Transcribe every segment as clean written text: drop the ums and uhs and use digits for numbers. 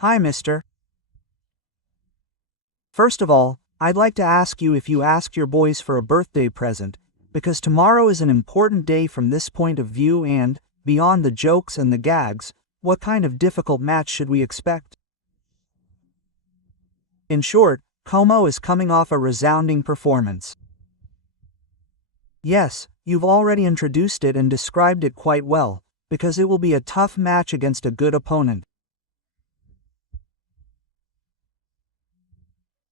Hi, mister. First of all, I'd like to ask you if you asked your boys for a birthday present, because tomorrow is an important day from this point of view and, beyond the jokes and the gags, what kind of difficult match should we expect? In short, Como is coming off a resounding performance. Yes, you've already introduced it and described it quite well, because it will be a tough match against a good opponent.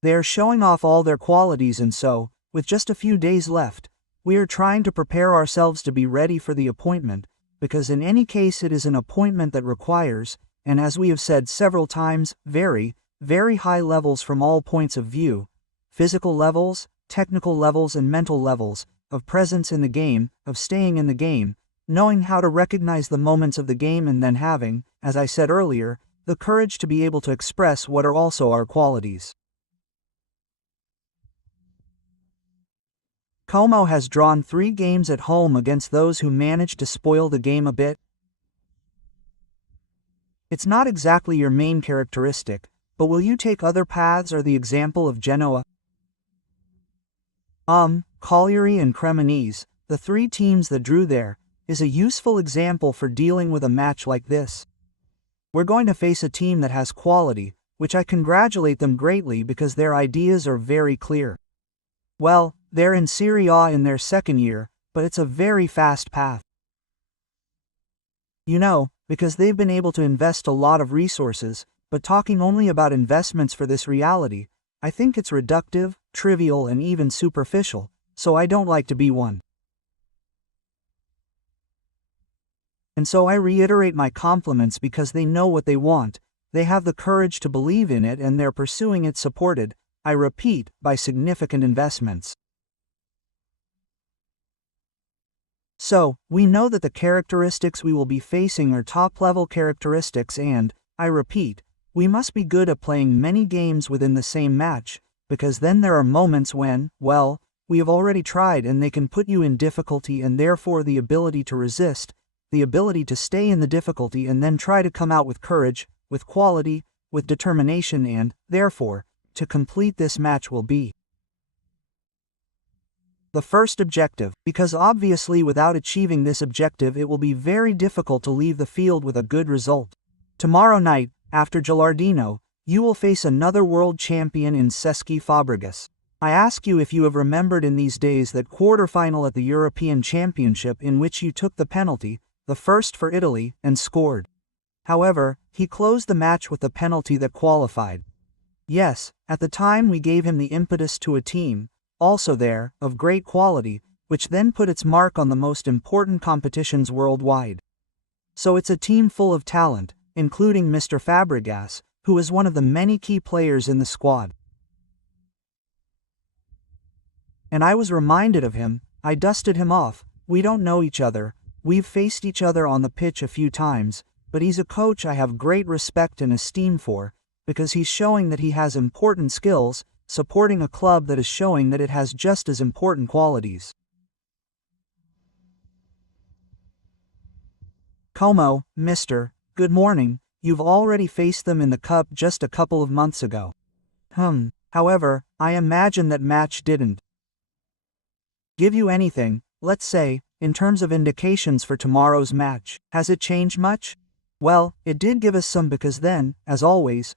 They are showing off all their qualities, and so, with just a few days left, we are trying to prepare ourselves to be ready for the appointment, because in any case it is an appointment that requires, and as we have said several times, very, very high levels from all points of view, physical levels, technical levels and mental levels, of presence in the game, of staying in the game, knowing how to recognize the moments of the game and then having, as I said earlier, the courage to be able to express what are also our qualities. Como has drawn 3 games at home against those who managed to spoil the game a bit. It's not exactly your main characteristic, but will you take other paths or the example of Genoa? Cagliari and Cremonese, the 3 teams that drew there, is a useful example for dealing with a match like this. We're going to face a team that has quality, which I congratulate them greatly because their ideas are very clear. Well, they're in Serie A in their second year, but it's a very fast path. You know, because they've been able to invest a lot of resources, but talking only about investments for this reality, I think it's reductive, trivial and even superficial, so I don't like to be one. And so I reiterate my compliments because they know what they want, they have the courage to believe in it and they're pursuing it supported, I repeat, by significant investments. So, we know that the characteristics we will be facing are top-level characteristics and, I repeat, we must be good at playing many games within the same match, because then there are moments when, well, we have already tried and they can put you in difficulty and therefore the ability to resist, the ability to stay in the difficulty and then try to come out with courage, with quality, with determination and, therefore, to complete this match will be the first objective, because obviously without achieving this objective it will be very difficult to leave the field with a good result. Tomorrow night, after Gilardino, you will face another world champion in Cesc Fabregas. I ask you if you have remembered in these days that quarter-final at the European Championship in which you took the penalty, the first for Italy, and scored. However, he closed the match with the penalty that qualified. Yes, at the time we gave him the impetus to a team, also there, of great quality, which then put its mark on the most important competitions worldwide. So it's a team full of talent, including Mr. Fabregas, who is one of the many key players in the squad. And I was reminded of him, I dusted him off, we don't know each other, we've faced each other on the pitch a few times, but he's a coach I have great respect and esteem for, because he's showing that he has important skills, supporting a club that is showing that it has just as important qualities. Como, Mr. Good morning, you've already faced them in the cup just a couple of months ago. However, I imagine that match didn't give you anything, let's say, in terms of indications for tomorrow's match. Has it changed much? Well, it did give us some because then, as always,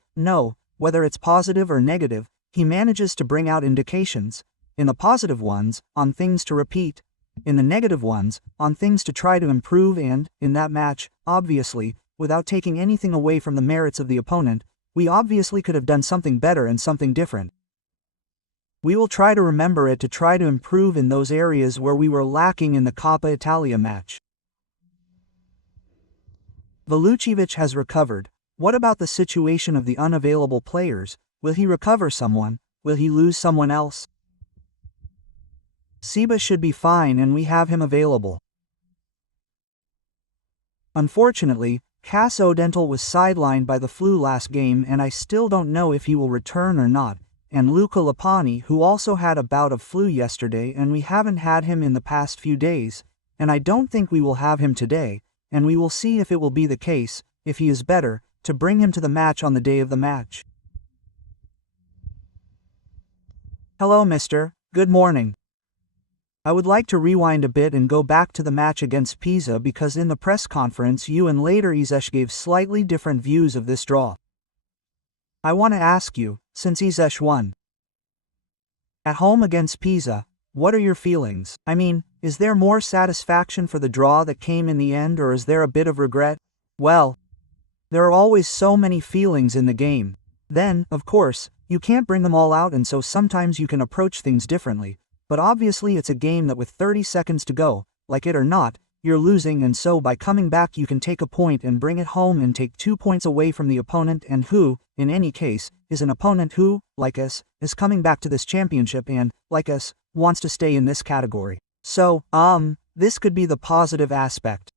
whether it's positive or negative, he manages to bring out indications, in the positive ones, on things to repeat, in the negative ones, on things to try to improve and, in that match, obviously, without taking anything away from the merits of the opponent, we obviously could have done something better and something different. We will try to remember it to try to improve in those areas where we were lacking in the Coppa Italia match. Vučević has recovered. What about the situation of the unavailable players? Will he recover someone? Will he lose someone else? Seba should be fine and we have him available. Unfortunately, Cas Odental was sidelined by the flu last game and I still don't know if he will return or not, and Luca Lapani, who also had a bout of flu yesterday and we haven't had him in the past few days, and I don't think we will have him today, and we will see if it will be the case, if he is better, to bring him to the match on the day of the match. Hello, mister. Good morning. I would like to rewind a bit and go back to the match against Pisa because in the press conference you and later Izesh gave slightly different views of this draw. I want to ask you, since Izesh won at home against Pisa, what are your feelings? I mean, is there more satisfaction for the draw that came in the end, or is there a bit of regret? Well, there are always so many feelings in the game. Then, of course, you can't bring them all out, and so sometimes you can approach things differently. But obviously it's a game that with 30 seconds to go, like it or not, you're losing, and so by coming back you can take a point and bring it home and take 2 points away from the opponent, and who, in any case, is an opponent who, like us, is coming back to this championship and, like us, wants to stay in this category. So, this could be the positive aspect.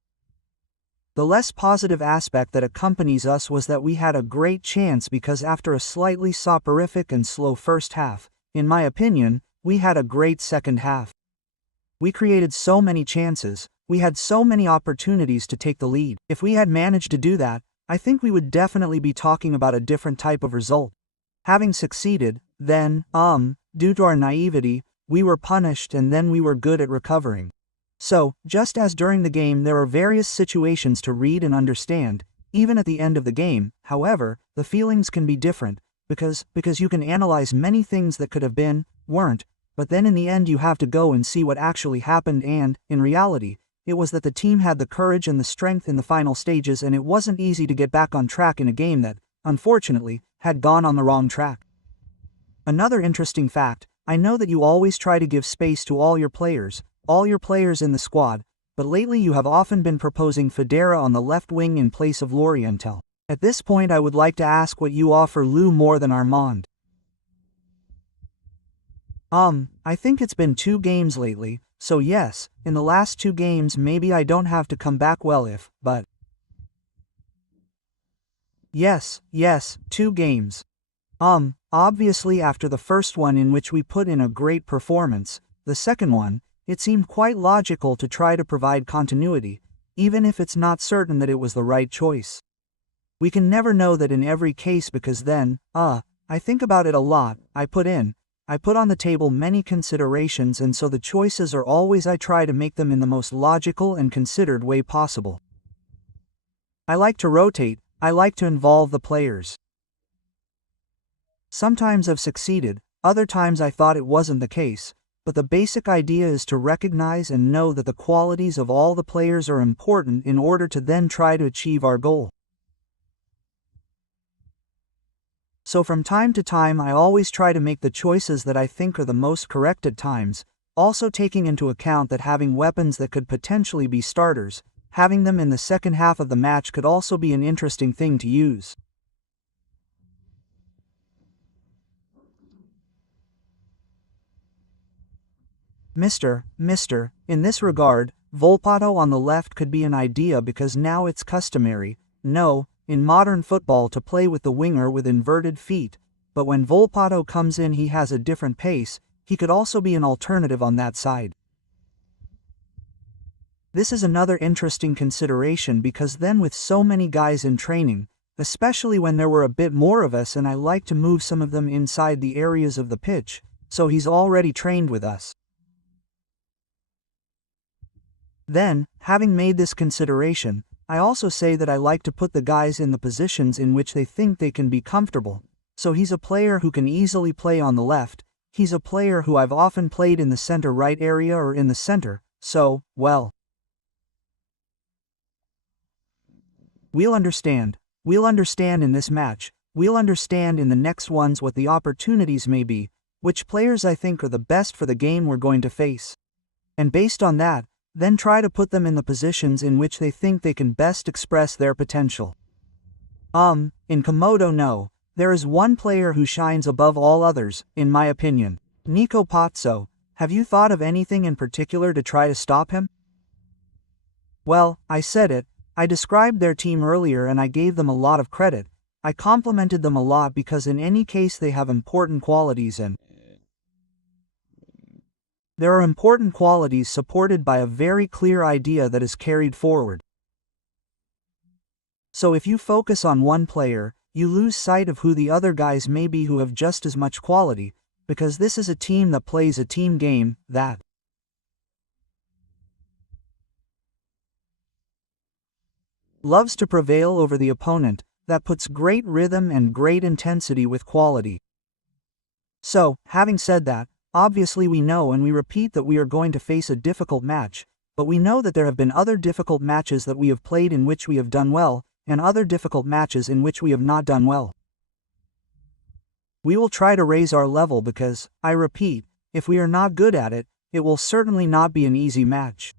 The less positive aspect that accompanies us was that we had a great chance because after a slightly soporific and slow first half, in my opinion, we had a great second half. We created so many chances, we had so many opportunities to take the lead. If we had managed to do that, I think we would definitely be talking about a different type of result. Having succeeded, then, due to our naivety, we were punished and then we were good at recovering. So, just as during the game there are various situations to read and understand, even at the end of the game, however, the feelings can be different, because you can analyze many things that could have been, weren't, but then in the end you have to go and see what actually happened, and, in reality, it was that the team had the courage and the strength in the final stages, and it wasn't easy to get back on track in a game that, unfortunately, had gone on the wrong track. Another interesting fact, I know that you always try to give space to all your players in the squad, but lately you have often been proposing Federa on the left wing in place of Lorientel. At this point I would like to ask what you offer Lou more than Armand. I think it's been 2 games lately, so yes, in the last 2 games maybe I don't have to come back but... Yes, 2 games. Obviously after the first one in which we put in a great performance, the second one, it seemed quite logical to try to provide continuity, even if it's not certain that it was the right choice. We can never know that in every case because then, I think about it a lot, I put on the table many considerations, and so the choices are always I try to make them in the most logical and considered way possible. I like to rotate, I like to involve the players. Sometimes I've succeeded, other times I thought it wasn't the case. But the basic idea is to recognize and know that the qualities of all the players are important in order to then try to achieve our goal. So from time to time I always try to make the choices that I think are the most correct at times, also taking into account that having weapons that could potentially be starters, having them in the second half of the match could also be an interesting thing to use. Mister, in this regard, Volpato on the left could be an idea because now it's customary, in modern football to play with the winger with inverted feet, but when Volpato comes in he has a different pace, he could also be an alternative on that side. This is another interesting consideration because then with so many guys in training, especially when there were a bit more of us and I like to move some of them inside the areas of the pitch, so he's already trained with us. Then, having made this consideration, I also say that I like to put the guys in the positions in which they think they can be comfortable. So he's a player who can easily play on the left, he's a player who I've often played in the center right area or in the center, so, well. We'll understand in this match, we'll understand in the next ones what the opportunities may be, which players I think are the best for the game we're going to face. And based on that, then try to put them in the positions in which they think they can best express their potential. In Komodo no, there is one player who shines above all others, in my opinion. Nico Pozzo, have you thought of anything in particular to try to stop him? Well, I said it, I described their team earlier and I gave them a lot of credit. I complimented them a lot because in any case they have important qualities and there are important qualities supported by a very clear idea that is carried forward. So if you focus on one player, you lose sight of who the other guys may be who have just as much quality, because this is a team that plays a team game, that loves to prevail over the opponent, that puts great rhythm and great intensity with quality. So, having said that, obviously we know and we repeat that we are going to face a difficult match, but we know that there have been other difficult matches that we have played in which we have done well, and other difficult matches in which we have not done well. We will try to raise our level because, I repeat, if we are not good at it, it will certainly not be an easy match.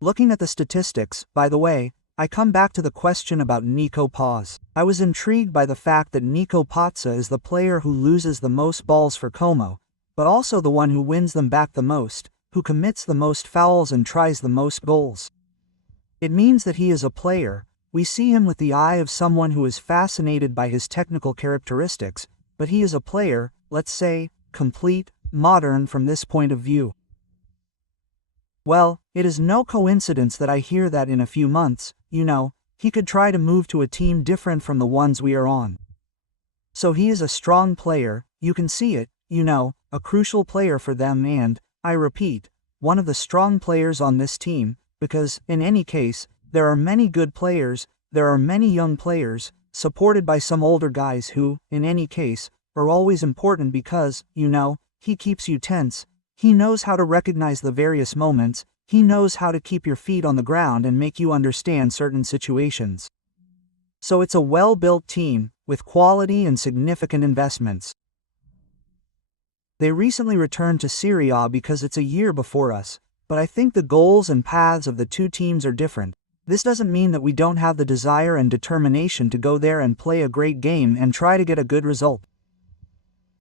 Looking at the statistics, by the way, I come back to the question about Nico Paz. I was intrigued by the fact that Nico Pazza is the player who loses the most balls for Como, but also the one who wins them back the most, who commits the most fouls and tries the most goals. It means that he is a player. We see him with the eye of someone who is fascinated by his technical characteristics, but he is a player, let's say, complete, modern from this point of view. Well, it is no coincidence that I hear that in a few months, he could try to move to a team different from the ones we are on. So he is a strong player, you can see it, a crucial player for them and, I repeat, one of the strong players on this team, because, in any case, there are many good players, there are many young players, supported by some older guys who, in any case, are always important because, he keeps you tense. He knows how to recognize the various moments, he knows how to keep your feet on the ground and make you understand certain situations. So it's a well-built team, with quality and significant investments. They recently returned to Serie A because it's a year before us, but I think the goals and paths of the two teams are different. This doesn't mean that we don't have the desire and determination to go there and play a great game and try to get a good result.